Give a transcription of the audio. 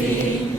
holy